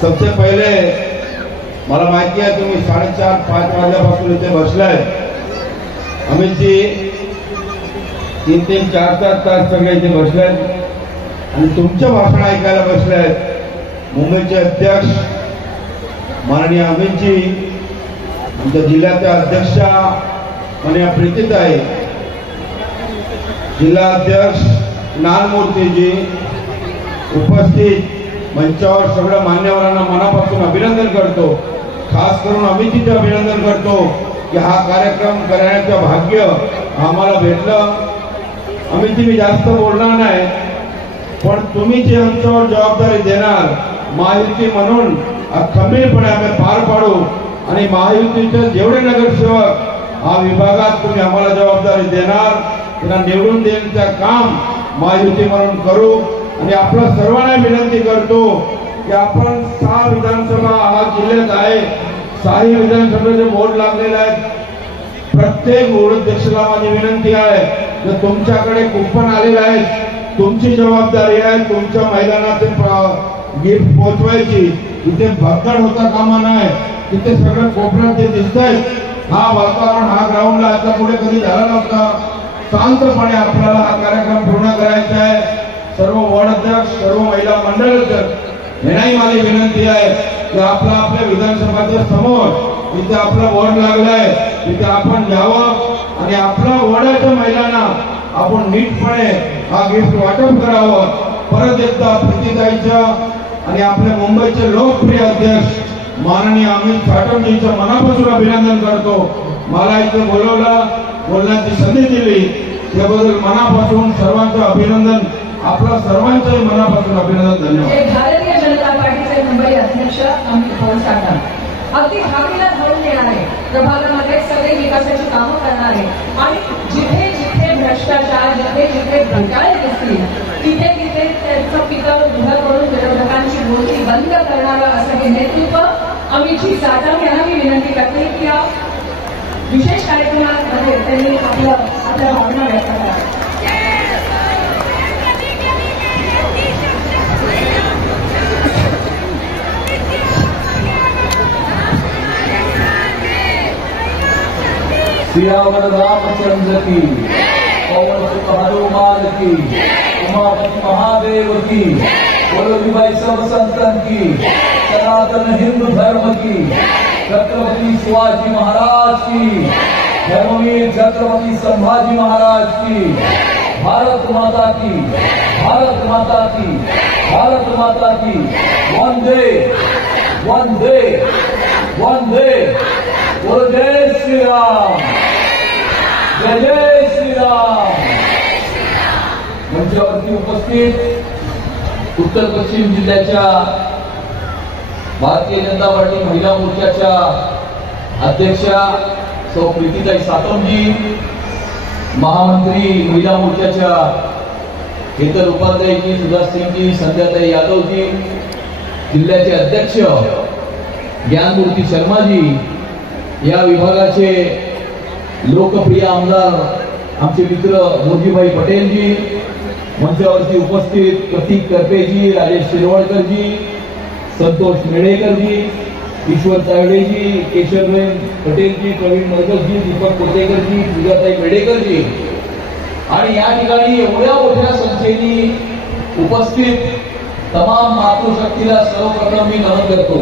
सबसे पहिले मला माहिती आहे तुम्ही 4:30-5 वाजल्यापासून इथे बसलाय। अमितजी 3-3, 4-4 तास सगळे इथे बसलाय आणि तुमचं भाषण ऐकायला बसलाय। मुंबईचे अध्यक्ष माननीय अमितजी, आमच्या जिल्ह्याच्या अध्यक्षा माननीय प्रीतीताई, जिल्हा अध्यक्ष नानमूर्तीजी, उपस्थित मंचावर सगळ्या मान्यवरांना मनापासून अभिनंदन करतो। खास करून अमितजीचं अभिनंदन करतो की हा कार्यक्रम करण्याचं भाग्य आम्हाला भेटलं। अमितजी, मी जास्त बोलणार नाही, पण तुम्ही जी आमच्यावर जबाबदारी देणार महायुती म्हणून खंबीरपणे आम्ही पार पाडू आणि महायुतीचे जेवढे नगरसेवक हा विभागात तुम्ही आम्हाला जबाबदारी देणार त्यांना निवडून देण्याचं काम महायुती म्हणून करू। आणि आपल्या सर्वांना विनंती करतो की आपण 6 विधानसभा हा जिल्ह्यात आहे, 6 विधानसभेचे बोर्ड लागलेले आहेत। प्रत्येक बोर्डाध्यक्षाला माझी विनंती आहे की तुमच्याकडे कुपन आलेले आहेत, तुमची जबाबदारी आहे तुमच्या मैदानाचे गिफ्ट पोहोचवायची। इथे भगदाड होता कामा नाही, तिथे सगळं कोपऱ्यात ते दिसतंय। हा वातावरण हा ग्राउंडला आता पुढे कधी झाला नव्हता। शांतपणे आपल्याला हा कार्यक्रम पूर्ण करायचा आहे। सर्व वॉर्ड अध्यक्ष, सर्व महिला मंडळ अध्यक्ष यांनाही माझी विनंती आहे की आपल्या विधानसभाच्या समोर इथे आपला वॉर्ड लागलाय, तिथे आपण जावं आणि आपल्या वॉर्डाच्या महिलांना आपण नीटपणे हा गिफ्ट वाटप करावं। परत एकदा प्रीतीताईच्या आणि आपल्या मुंबईचे लोकप्रिय अध्यक्ष माननीय अमित साटमजींचं मनापासून अभिनंदन करतो। मला इथे बोलण्याची संधी दिली त्याबद्दल मनापासून सर्वांचं अभिनंदन, आपला सर्वांचं मनापासून अभिनंदन, धन्यवाद। भारतीय जनता पार्टीचे मुंबई अध्यक्ष अमित भाऊ साटम अगदी भावीला धरून येणारे, प्रभागामध्ये सगळे विकासाची कामं करणारे आणि जिथे जिथे भ्रष्टाचार, जिथे जिथे घोटाळे दिसतील तिथे तिथे त्यांचं पिकावर उभं करून विरोधकांची बोलती बंद करणारं असं हे नेतृत्व अमितजी साटम यांना मी विनंती करते की या विशेष कार्यक्रमामध्ये त्यांनी आपल्या भावना व्यक्त कराव्या। सियावर रामचंद्र की, पवन सुत हनुमान की, उमापति महादेव की, बोलो भाई सब संतन की, सनातन हिंदू धर्म की, छत्रपति शिवाजी महाराज की, धर्मवीर छत्रपति संभाजी महाराज की, भारत माता की, भारत माता की, भारत माता की। वंदे वंदे वंदे, बोलो जय श्री राम, जय जय श्री राम। मंचावरती उपस्थित उत्तर पश्चिम जिल्ह्याच्या भारतीय जनता पार्टी महिला मोर्चाच्या अध्यक्षा सौ प्रीतीताई साटमजी, महामंत्री महिला मोर्चाच्या हेतल उपाध्यायजी, सुभाष सिंगजी, संध्याताई यादवजी, जिल्ह्याचे अध्यक्ष ज्ञानमूर्ती शर्माजी, या विभागाचे लोकप्रिय आमदार आमचे मित्र मोजीभाई पटेलजी, मंचावरती उपस्थित प्रतीक करपेजी, राजेश शिरवळकरजी, संतोष मेळेकरजी, ईश्वर तावडेजी, केशवबेन पटेलजी, प्रवीण मरगसजी, दीपक कोटेकरजी, पूजाताई मेडेकरजी आणि या ठिकाणी एवढ्या मोठ्या संख्येने उपस्थित तमाम मातृशक्तीला सर्वप्रथम मी नमन करतो।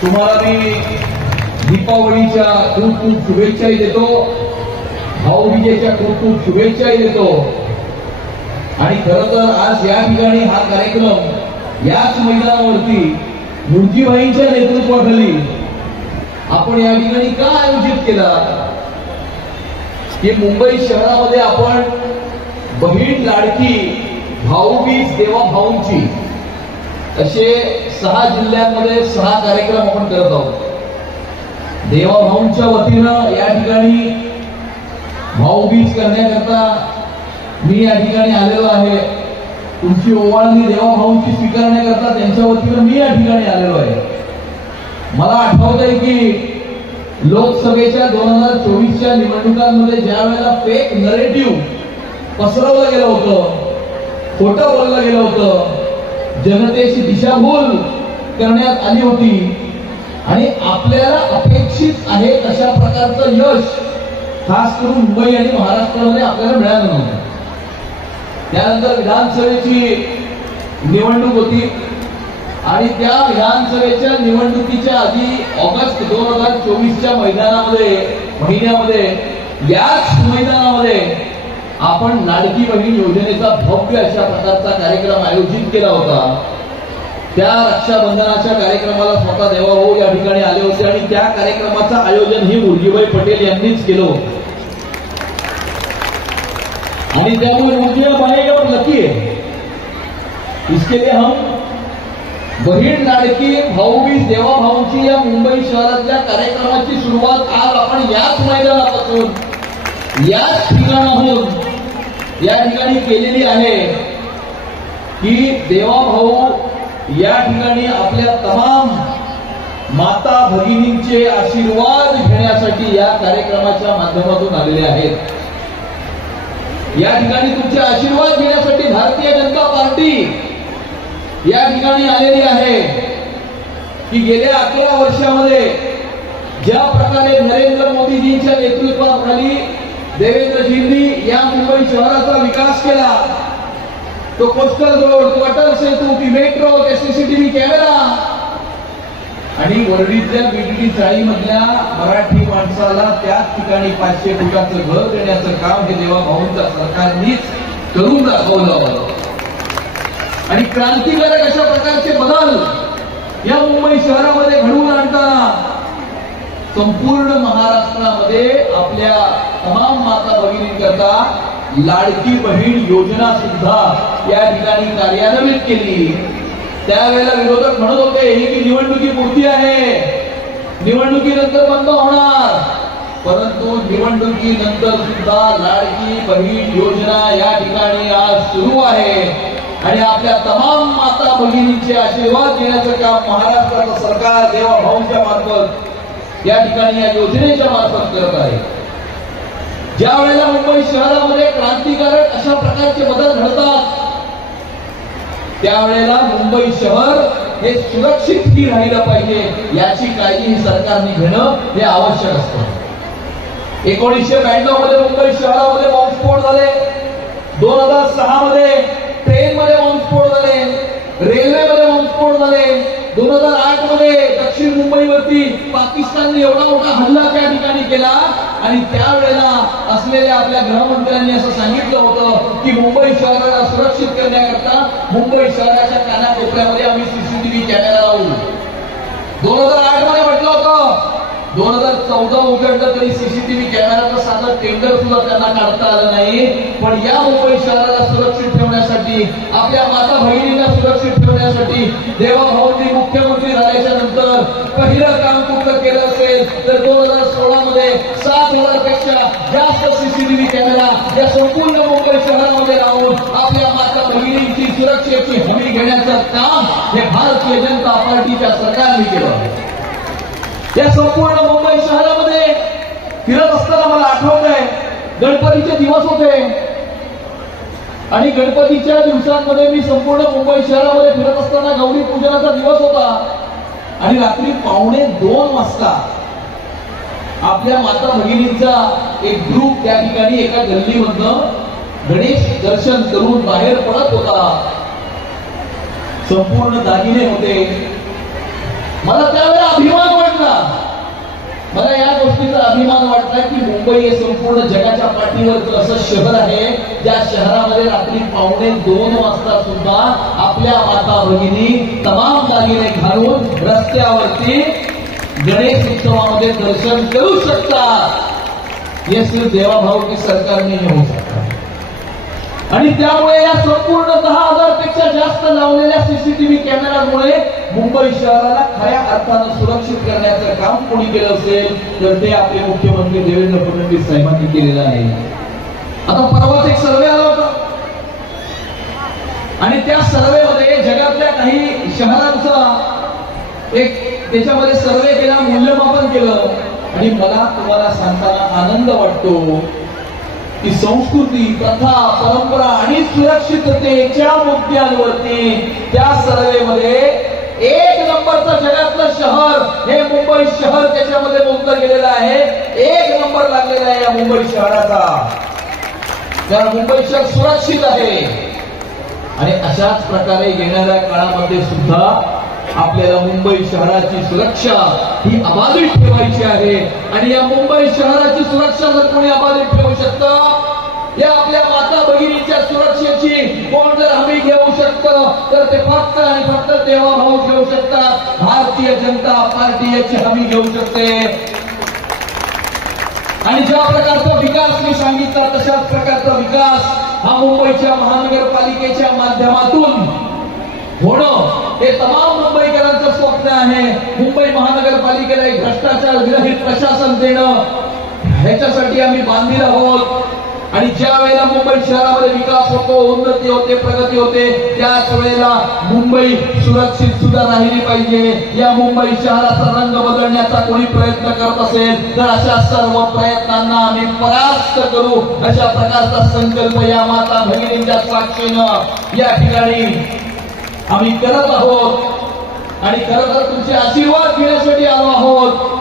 तुम्हाला मी दीपावलीच्या खूप खूप शुभेच्छाही देतो, भाऊबीजेच्या खूप खूप शुभेच्छाही देतो। आणि खरं तर आज या ठिकाणी हा कार्यक्रम याच मैदानावरती मुंजीबाईंच्या नेतृत्वाखाली आपण या ठिकाणी का आयोजित केला की मुंबई शहरामध्ये आपण बहीण लाडकी भाऊबीज देवा भाऊंची असे 6 जिल्ह्यांमध्ये 6 कार्यक्रम आपण करत आहोत। देवा भाऊंच्या वतीनं या ठिकाणी भाऊबीज करण्याकरता मी या ठिकाणी आलेलो आहे। तुमची ओवाळणी देवा भाऊंची स्वीकारण्याकरता त्यांच्या वतीनं मी या ठिकाणी आलेलो आहे। मला आठवतंय की लोकसभेच्या 2024च्या निवडणुकांमध्ये ज्या वेळेला फेक नरेटिव्ह पसरवलं गेलं होतं, खोटं बोललं गेलं होतं, जनतेची दिशाभूल करण्यात आली होती आणि आपल्याला अपेक्षित आहे अशा प्रकारचं यश खास करून मुंबई आणि महाराष्ट्रामध्ये आपल्याला मिळालं नव्हतं. त्यानंतर विधानसभेची निवडणूक होती आणि त्या विधानसभेच्या निवडणुकीच्या आधी ऑगस्ट 2024च्या महिन्यामध्ये याच मैदानामध्ये आपण लाडकी बहीण योजनेचा भव्य अशा प्रकारचा कार्यक्रम आयोजित केला होता. त्या रक्षाबंधनाच्या कार्यक्रमाला स्वतः देवाभाऊ या ठिकाणी आले होते आणि त्या कार्यक्रमाचं आयोजन ही मुरलीबाई पटेल यांनीच केलं होतं. आणि त्यामुळे मुरलीबाई बनेगा और लकी है, इसके लिए हम बहीण लाडकी भाऊबीज देवाभाऊंची या मुंबई शहरातल्या कार्यक्रमाची सुरुवात आज आपण याच मैदानापासून याच ठिकाणाहून या ठिकाणी केलेली आहे की देवाभाऊ या ठिकाणी आपल्या तमाम माता भगिनींचे आशीर्वाद घेण्यासाठी या कार्यक्रमाच्या माध्यमातून आलेले आहेत. या ठिकाणी तुमचे आशीर्वाद घेण्यासाठी भारतीय जनता पार्टी या ठिकाणी आलेली आहे की गेल्या 11 वर्षामध्ये ज्या प्रकारे नरेंद्र मोदीजींच्या नेतृत्वाखाली देवेंद्रजींनी या मुंबई शहराचा विकास केला, तो कोस्टल रोड, तो अटल सेतू, ती मेट्रो, ते सीसीटीव्ही कॅमेरा आणि वरळीतल्या बीडली चाळीमधल्या मराठी माणसाला त्याच ठिकाणी 500 फुटाचं घर देण्याचं काम हे देवाभाऊंच्या सरकारनीच करून दाखवलं. आणि क्रांतिकारक अशा प्रकारचे बदल या मुंबई शहरामध्ये घडवून आणताना संपूर्ण महाराष्ट्रामध्ये आपल्या तमाम माता भगिनींकरता लाडकी बहीण योजना सुद्धा या ठिकाणी कार्यान्वित केली. त्यावेळेला विरोधक म्हणत होते ही की निवडणुकीपुरती आहे, निवडणुकीनंतर बंद होणार, परंतु निवडणुकीनंतर सुद्धा लाडकी बहीण योजना या ठिकाणी आज सुरू आहे आणि आपल्या तमाम माता भगिनींचे आशीर्वाद घेण्याचं काम महाराष्ट्राचं सरकार देवाभाऊंच्या मार्फत या ठिकाणी या योजनेच्या मार्फत करत आहे. ज्या वेळेला मुंबई शहरामध्ये क्रांतिकारक अशा प्रकारचे बदल घडतात त्यावेळेला मुंबई शहर हे सुरक्षित राहिलं पाहिजे याची काळजी सरकारने घेणं हे आवश्यक असतं. 1992 मध्ये मुंबई शहरामध्ये बॉम्बस्फोट झाले, 2006 मध्ये ट्रेनमध्ये बॉम्बस्फोट झाले, रेल्वेमध्ये बॉम्बस्फोट झाले, 2008 मध्ये दक्षिण मुंबईवरती पाकिस्तानने एवढा मोठा हल्ला त्या ठिकाणी केला आणि त्यावेळेला असलेल्या आपल्या गृहमंत्र्यांनी असं सांगितलं होतं की मुंबई शहराला सुरक्षित करण्याकरता मुंबई शहराच्या कानाकोपऱ्यामध्ये आम्ही सीसीटीव्ही कॅमेरा लावू. 2008 मध्ये म्हटलं होतं, 2014 उघडलं तरी सीसीटीव्ही कॅमेराचं साधं टेंडर सुद्धा त्यांना काढता आलं नाही. पण या मुंबई शहराला सुरक्षित ठेवण्यासाठी आपल्या माता भगिनींना सुरक्षित ठेवण्यासाठी देवाभाऊंनी मुख्यमंत्री झाल्याच्या नंतर पहिलं काम कुठलं केलं असेल तर 2016 मध्ये 7,000 पेक्षा जास्त सीसीटीव्ही कॅमेरा या संपूर्ण मुंबई शहरामध्ये लावून आपल्या माता भगिनींची सुरक्षेची हमी घेण्याचं काम हे भारतीय जनता पार्टीच्या सरकारने केलं. या संपूर्ण मुंबई शहरामध्ये फिरत असताना मला आठवतंय गणपतीचे दिवस होते आणि गणपतीच्या दिवसांमध्ये मी संपूर्ण मुंबई शहरामध्ये फिरत असताना गौरी पूजनाचा दिवस होता आणि रात्री 1:45 वाजता आपल्या माता भगिनींचा एक ग्रुप त्या ठिकाणी एका गल्लीमधनं गणेश दर्शन करून बाहेर पडत होता. संपूर्ण दागिने होते. मला त्यावेळेला अभिमान वाटला, मला या गोष्टीचा अभिमान वाटला की मुंबई हे संपूर्ण जगाच्या पाठीवरचं असं शहर आहे ज्या शहरामध्ये रात्री 1:45 वाजता सुद्धा आपल्या माता भगिनी तमाम दागिने घालून रस्त्यावरती गणेश उत्सवामध्ये दर्शन करू शकतात. हे सिर्फ देवाभाऊ की सरकारने होऊ शकतात. आणि त्यामुळे या संपूर्ण 10,000 पेक्षा जास्त लावलेल्या सीसीटीव्ही कॅमेऱ्यामुळे मुंबई शहराला खऱ्या अर्थानं सुरक्षित करण्याचं काम कोणी केलं असेल तर ते आपले मुख्यमंत्री देवेंद्र फडणवीस साहेबांनी केलेलं आहे. आता परवाच एक सर्वे आला होता आणि त्या सर्वेमध्ये जगातल्या काही शहरांचा एक त्याच्यामध्ये सर्वे केला, मूल्यमापन केलं आणि मला तुम्हाला सांगताना आनंद वाटतो की संस्कृती, प्रथा, परंपरा आणि सुरक्षिततेच्या मुद्द्यांवरती त्या सर्वेमध्ये 1 नंबरचं जगातलं शहर हे मुंबई शहर त्याच्यामध्ये नोंदलं गेलेलं आहे. 1 नंबर लागलेला आहे या मुंबई शहराचा. कारण मुंबई शहर सुरक्षित आहे. आणि अशाच प्रकारे येणाऱ्या काळामध्ये सुद्धा आपल्याला मुंबई शहराची सुरक्षा ही अबाधित ठेवायची आहे. आणि या मुंबई शहराची सुरक्षा जर कोणी अबाधित ठेवू शकतं, या आपल्या माता भगिनीच्या सुरक्षेची कोण जर हमी घेऊ शकतं तर ते फक्त आणि फक्त देवाभाऊ घेऊ शकतात. भारतीय जनता पार्टी याची हमी घेऊ शकते. आणि ज्या प्रकारचा विकास मी सांगितला तशाच प्रकारचा विकास हा मुंबईच्या महानगरपालिकेच्या माध्यमातून होणं हे तमाम मुंबईकरांचं स्वप्न आहे. मुंबई महानगरपालिकेला एक भ्रष्टाचार विरहित प्रशासन देणं ह्याच्यासाठी आम्ही बांधील आहोत. आणि ज्या वेळेला मुंबई शहरामध्ये विकास होतो, उन्नती होते, प्रगती होते, त्याच वेळेला मुंबई सुरक्षित सुद्धा राहिली पाहिजे. या मुंबई शहराचा रंग बदलण्याचा कोणी प्रयत्न करत असेल तर अशा सर्व प्रयत्नांना आम्ही परास्त करू अशा प्रकारचा संकल्प या माता भगिनींच्या साक्षीनं या ठिकाणी आम्ही करत आहोत. आणि खरं तर तुमचे आशीर्वाद घेण्यासाठी आलो आहोत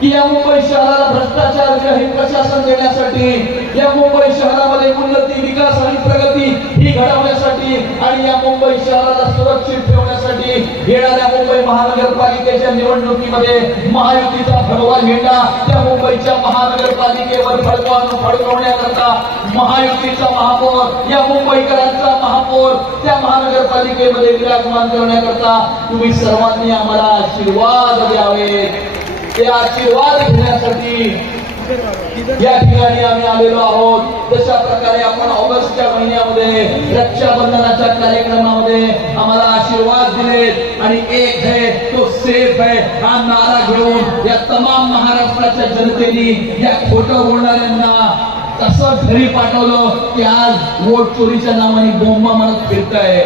की या मुंबई शहराला भ्रष्टाचार विरहित प्रशासन देण्यासाठी, या मुंबई शहरामध्ये उन्नती, विकास आणि प्रगती ही घडवण्यासाठी आणि या मुंबई शहराला सुरक्षित ठेवण्यासाठी येणाऱ्या मुंबई महानगरपालिकेच्या निवडणुकीमध्ये महायुतीचा भगवा झेंडा त्या मुंबईच्या महानगरपालिकेवर फडकवण्याकरता महायुतीचा महापौर, या मुंबईकरांचा महापौर त्या महानगरपालिकेमध्ये विराजमान करण्याकरता तुम्ही सर्वांनी आम्हाला आशीर्वाद द्यावे. ते आशीर्वाद घेण्यासाठी या ठिकाणी आम्ही आलेलो आहोत. जशा प्रकारे आपण ऑगस्टच्या महिन्यामध्ये रक्षाबंधनाच्या कार्यक्रमामध्ये आम्हाला आशीर्वाद दिले आणि एक है तो सेफ है हा नारा घेऊन या तमाम महाराष्ट्राच्या जनतेने या खोटं बोलणाऱ्यांना तसं घरी पाठवलं की आज वोट चोरीच्या नावाने बोंबा म्हणत फिरताय.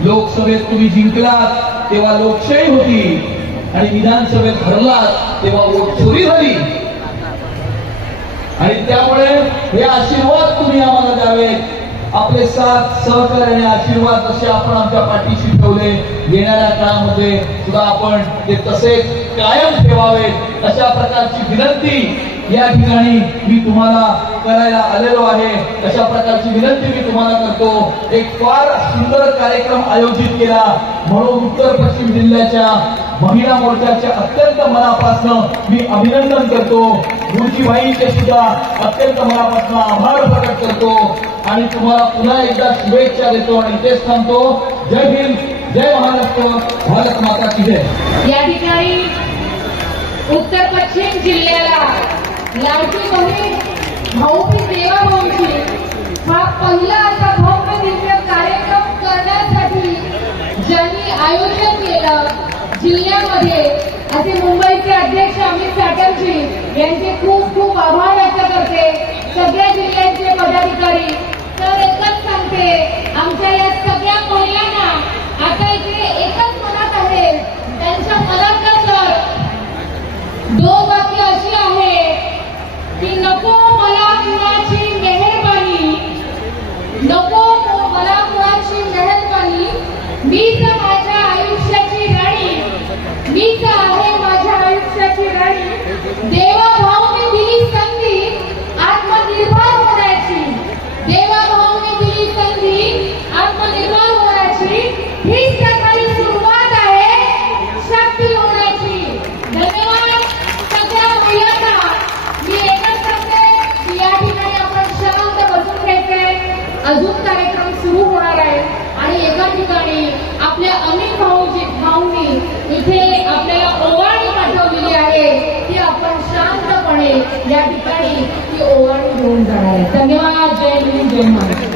लोकसभेत तुम्ही जिंकलात तेव्हा लोकशाही होती आणि विधानसभेत हरलात तेव्हा वोट चोरी झाली. आणि त्यामुळे हे आशीर्वाद तुम्ही आम्हाला द्यावेत. आपले साथ सहकार्य आणि आशीर्वाद जसे आपण आमच्या पाठीशी ठेवले, येणाऱ्या काळामध्ये सुद्धा आपण ते तसेच कायम ठेवावेत अशा प्रकारची विनंती या ठिकाणी मी तुम्हाला करायला आलेलो आहे. अशा प्रकारची विनंती मी तुम्हाला करतो. एक फार सुंदर कार्यक्रम आयोजित केला म्हणून उत्तर पश्चिम जिल्ह्याच्या महिला मोर्चाच्या अत्यंत मनापासून मी अभिनंदन करतो. गुरुजीबाईंचे सुद्धा अत्यंत मनापासून आभार प्रकट करतो आणि तुम्हाला पुन्हा एकदा शुभेच्छा देतो आणि तेच सांगतो. जय हिंद, जय महाराष्ट्र, भारत माता की जय. या ठिकाणी उत्तर पश्चिम जिल्ह्याला लाडकी बहीण भाऊबीज देवाभाऊची हा पहिला असा भव्य दिव्य कार्यक्रम करण्यासाठी ज्यांनी आयोजन केलं जिल्ह्यामध्ये असे मुंबईचे अध्यक्ष अमित साटमजी यांचे खूप खूप आभार व्यक्त करते. सगळ्या जिल्ह्यांचे पदाधिकारी. तर एकच सांगते, आमच्या या सगळ्या महिलांना आता इथे एकच मनात आहे. त्यांच्या मनातलं तर 2 वाक्य अशी आहे की नको मला कुणाची मेहरबानी, नको मला कुणाची मेहरबानी, मीच माझ्या आयुष्याची राणी, मीच आहे माझ्या आयुष्याची राणी. देवाभाऊने दिली संधी आत्मनिर्भर होण्याची, देवाभाऊने दिली संधी आत्मनिर्भर होण्याची. हीच सकाळी सुरुवात आहे शक्ती होण्याची. धन्यवाद सगळ्या महिलांना. मी एकच सांगते की या ठिकाणी आपण शांत बसून घ्यायचंय. अजून कार्यक्रम सुरू होणार आहे आणि एका ठिकाणी आपल्या अमित भाऊंनी इथे आपल्याला ओवाळणी पाठवलेली आहे की आपण शांतपणे या ठिकाणी ती ओवाळणी घेऊन जाणार आहे. धन्यवाद. जय हिंद, जय महाराष्ट्र.